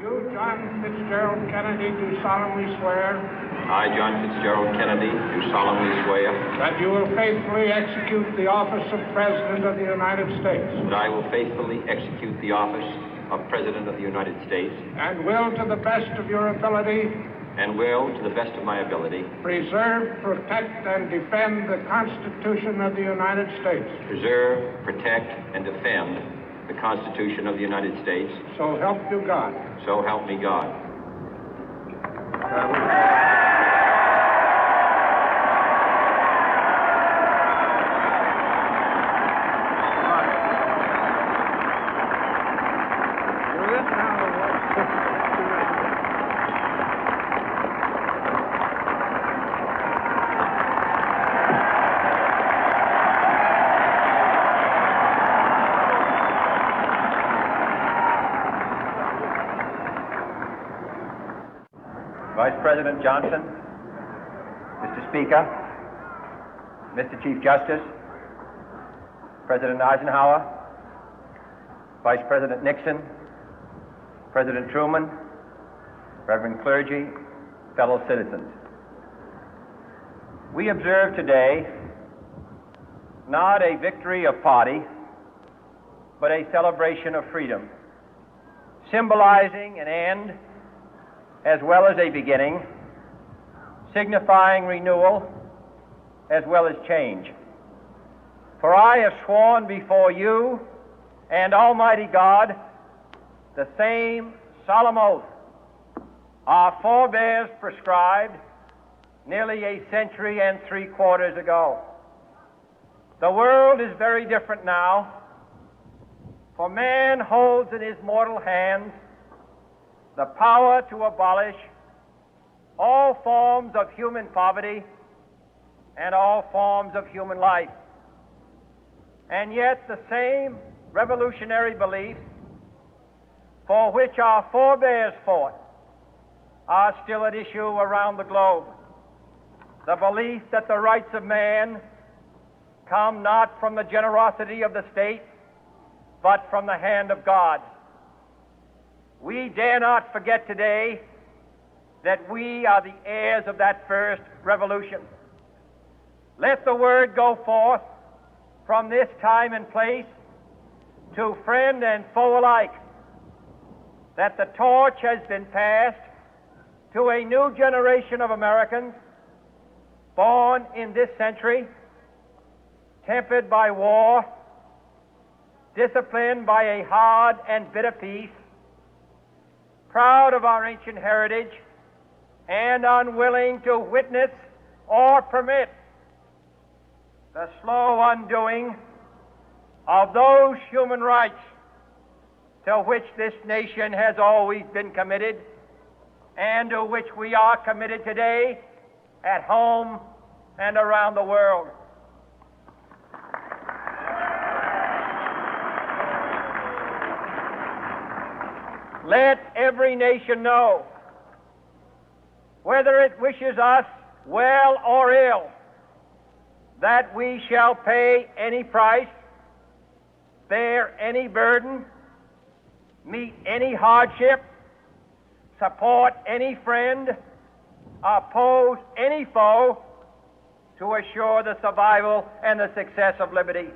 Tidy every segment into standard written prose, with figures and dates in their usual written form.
You, John Fitzgerald Kennedy, do solemnly swear. I, John Fitzgerald Kennedy, do solemnly swear. That you will faithfully execute the office of President of the United States. That I will faithfully execute the office of President of the United States. And will, to the best of your ability. And will, to the best of my ability. Preserve, protect, and defend the Constitution of the United States. Preserve, protect, and defend the Constitution of the United States. So help you God. So help me God. President Johnson, Mr. Speaker, Mr. Chief Justice, President Eisenhower, Vice President Nixon, President Truman, Reverend clergy, fellow citizens. We observe today not a victory of party, but a celebration of freedom, symbolizing an end as well as a beginning, signifying renewal as well as change. For I have sworn before you and Almighty God the same solemn oath our forebears prescribed nearly a century and 3/4 ago. The world is very different now, for man holds in his mortal hands the power to abolish all forms of human poverty and all forms of human life. And yet the same revolutionary beliefs for which our forebears fought are still at issue around the globe. The belief that the rights of man come not from the generosity of the state, but from the hand of God. We dare not forget today that we are the heirs of that first revolution. Let the word go forth from this time and place to friend and foe alike that the torch has been passed to a new generation of Americans born in this century, tempered by war, disciplined by a hard and bitter peace, proud of our ancient heritage, and unwilling to witness or permit the slow undoing of those human rights to which this nation has always been committed and to which we are committed today at home and around the world. Let every nation know, whether it wishes us well or ill, that we shall pay any price, bear any burden, meet any hardship, support any friend, oppose any foe to assure the survival and the success of liberty.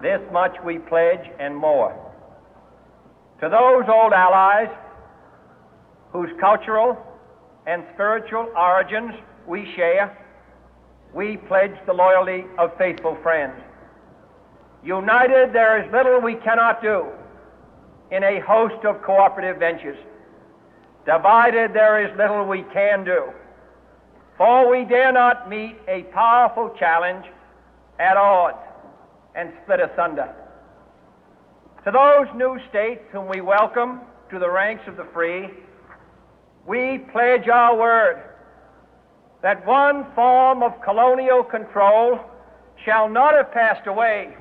This much we pledge and more. To those old allies whose cultural and spiritual origins we share, we pledge the loyalty of faithful friends. United, there is little we cannot do in a host of cooperative ventures. Divided, there is little we can do, for we dare not meet a powerful challenge at odds and split asunder. To those new states whom we welcome to the ranks of the free, we pledge our word that one form of colonial control shall not have passed away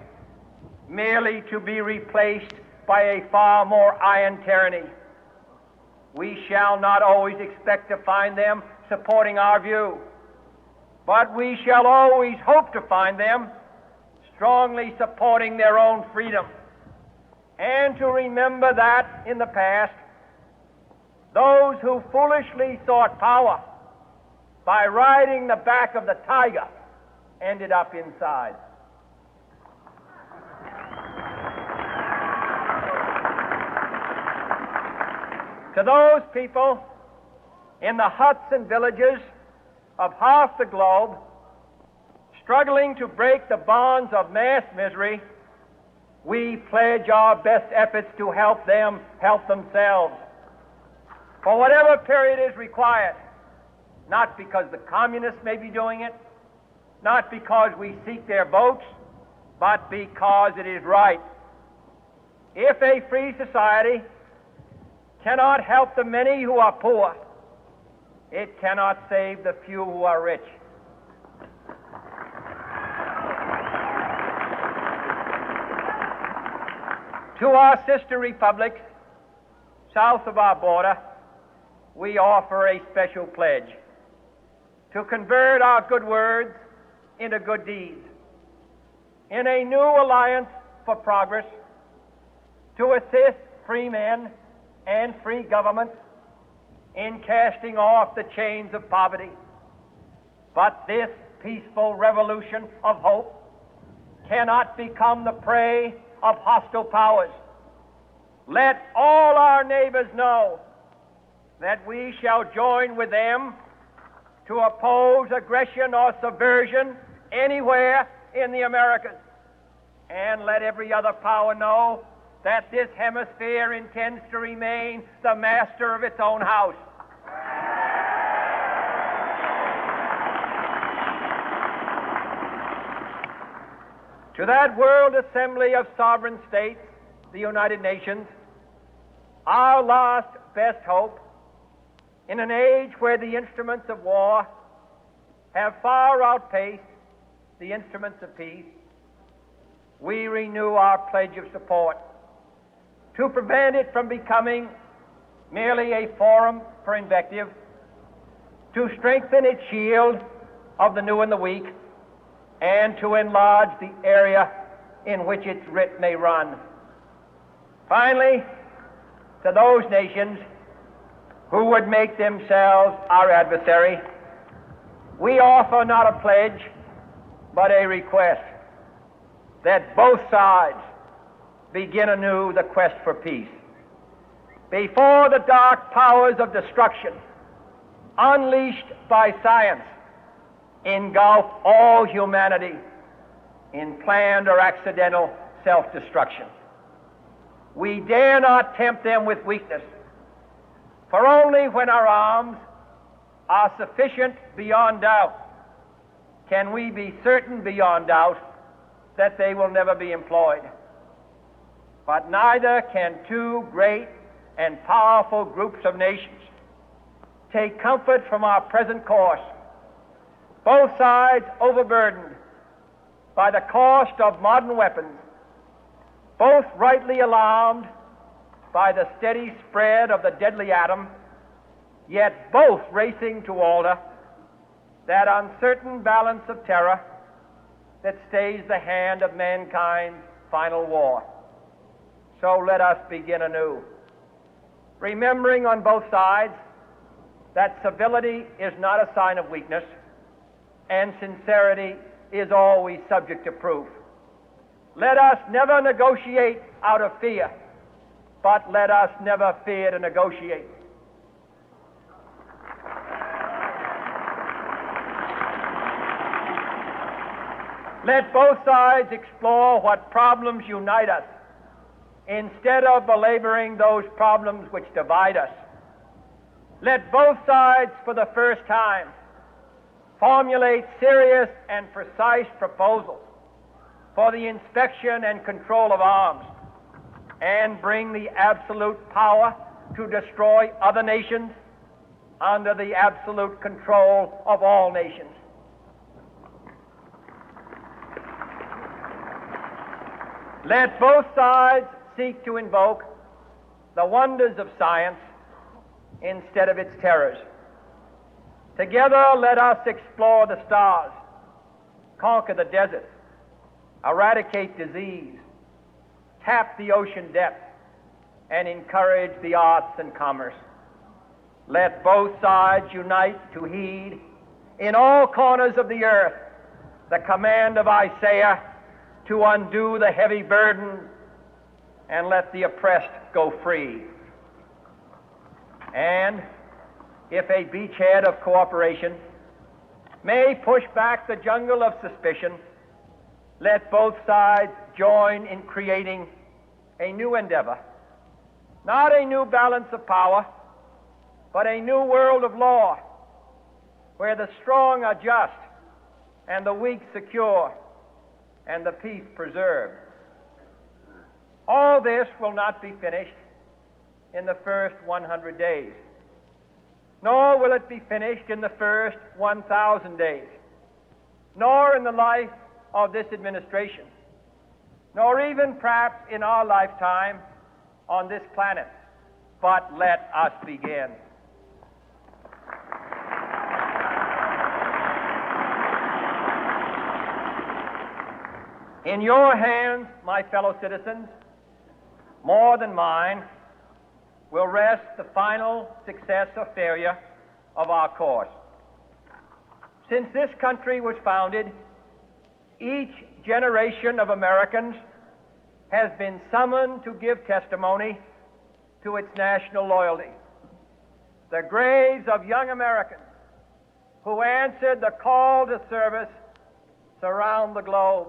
merely to be replaced by a far more iron tyranny. We shall not always expect to find them supporting our view, but we shall always hope to find them strongly supporting their own freedom, and to remember that in the past, those who foolishly sought power by riding the back of the tiger ended up inside. To those people in the huts and villages of half the globe struggling to break the bonds of mass misery, we pledge our best efforts to help them help themselves for whatever period is required, not because the communists may be doing it, not because we seek their votes, but because it is right. If a free society cannot help the many who are poor, it cannot save the few who are rich. To our sister republics south of our border, we offer a special pledge to convert our good words into good deeds, in a new alliance for progress, to assist free men and free governments in casting off the chains of poverty. But this peaceful revolution of hope cannot become the prey of hostile powers. Let all our neighbors know that we shall join with them to oppose aggression or subversion anywhere in the Americas. And let every other power know that this hemisphere intends to remain the master of its own house. To that World Assembly of Sovereign States, the United Nations, our last best hope, in an age where the instruments of war have far outpaced the instruments of peace, we renew our pledge of support to prevent it from becoming merely a forum for invective, to strengthen its shield of the new and the weak, and to enlarge the area in which its writ may run. Finally, to those nations who would make themselves our adversary, we offer not a pledge, but a request that both sides begin anew the quest for peace. Before the dark powers of destruction, unleashed by science, engulf all humanity in planned or accidental self-destruction, we dare not tempt them with weakness, for only when our arms are sufficient beyond doubt can we be certain beyond doubt that they will never be employed. But neither can two great and powerful groups of nations take comfort from our present course, both sides overburdened by the cost of modern weapons, both rightly alarmed by the steady spread of the deadly atom, yet both racing to alter that uncertain balance of terror that stays the hand of mankind's final war. So let us begin anew, remembering on both sides that civility is not a sign of weakness, and sincerity is always subject to proof. Let us never negotiate out of fear, but let us never fear to negotiate. Let both sides explore what problems unite us, instead of belaboring those problems which divide us. Let both sides, for the first time, formulate serious and precise proposals for the inspection and control of arms, and bring the absolute power to destroy other nations under the absolute control of all nations. Let both sides seek to invoke the wonders of science instead of its terrors. Together, let us explore the stars, conquer the deserts, eradicate disease, tap the ocean depths, and encourage the arts and commerce. Let both sides unite to heed in all corners of the earth the command of Isaiah to undo the heavy burden and let the oppressed go free. And if a beachhead of cooperation may push back the jungle of suspicion, let both sides join in creating a new endeavor, not a new balance of power, but a new world of law, where the strong are just and the weak secure and the peace preserved. All this will not be finished in the first 100 days, nor will it be finished in the first 1,000 days, nor in the life of this administration. nor even perhaps in our lifetime on this planet. But let us begin. In your hands, my fellow citizens, more than mine, will rest the final success or failure of our course. Since this country was founded, each generation of Americans has been summoned to give testimony to its national loyalty. The graves of young Americans who answered the call to service surround the globe.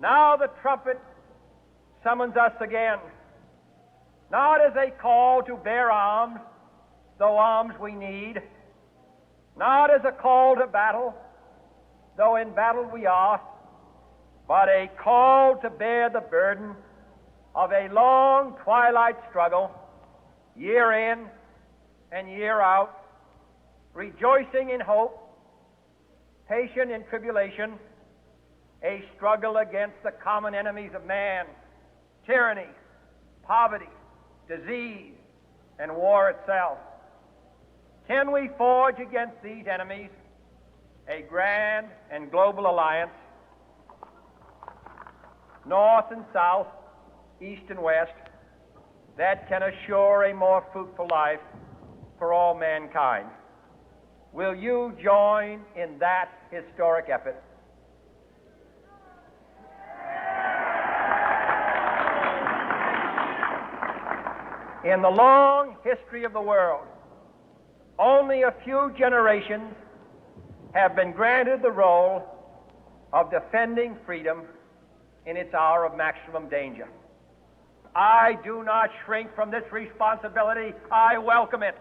Now the trumpet summons us again, not as a call to bear arms, though arms we need, not as a call to battle, though in battle we are, but a call to bear the burden of a long twilight struggle, year in and year out, rejoicing in hope, patient in tribulation, a struggle against the common enemies of man, tyranny, poverty, disease, and war itself. Can we forge against these enemies a grand and global alliance, north and south, east and west, that can assure a more fruitful life for all mankind? Will you join in that historic effort? In the long history of the world, only a few generations have been granted the role of defending freedom in its hour of maximum danger. I do not shrink from this responsibility. I welcome it.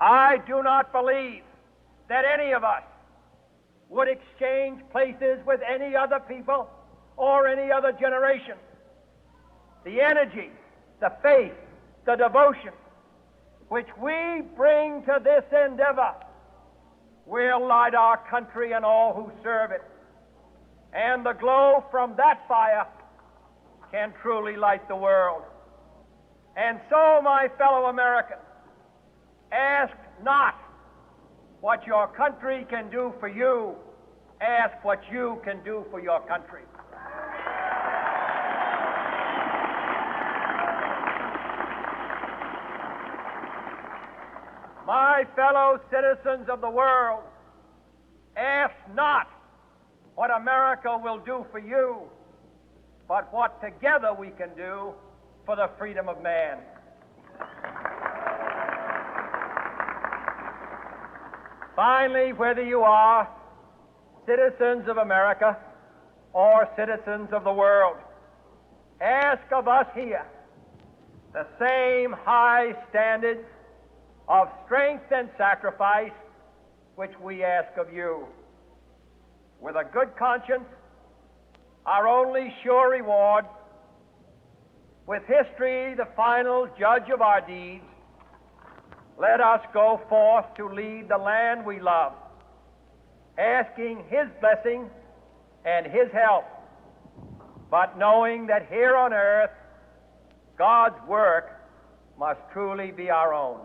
I do not believe that any of us would exchange places with any other people or any other generation. The energy, the faith, the devotion which we bring to this endeavor will light our country and all who serve it. And the glow from that fire can truly light the world. And so, my fellow Americans, ask not what your country can do for you, ask what you can do for your country. My fellow citizens of the world, ask not what America will do for you, but what together we can do for the freedom of man. Finally, whether you are citizens of America or citizens of the world, ask of us here the same high standards of strength and sacrifice which we ask of you. With a good conscience, our only sure reward, with history the final judge of our deeds, let us go forth to lead the land we love, asking His blessing and His help, but knowing that here on earth, God's work must truly be our own.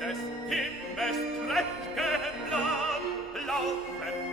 des Himmels prächtigen Land laufen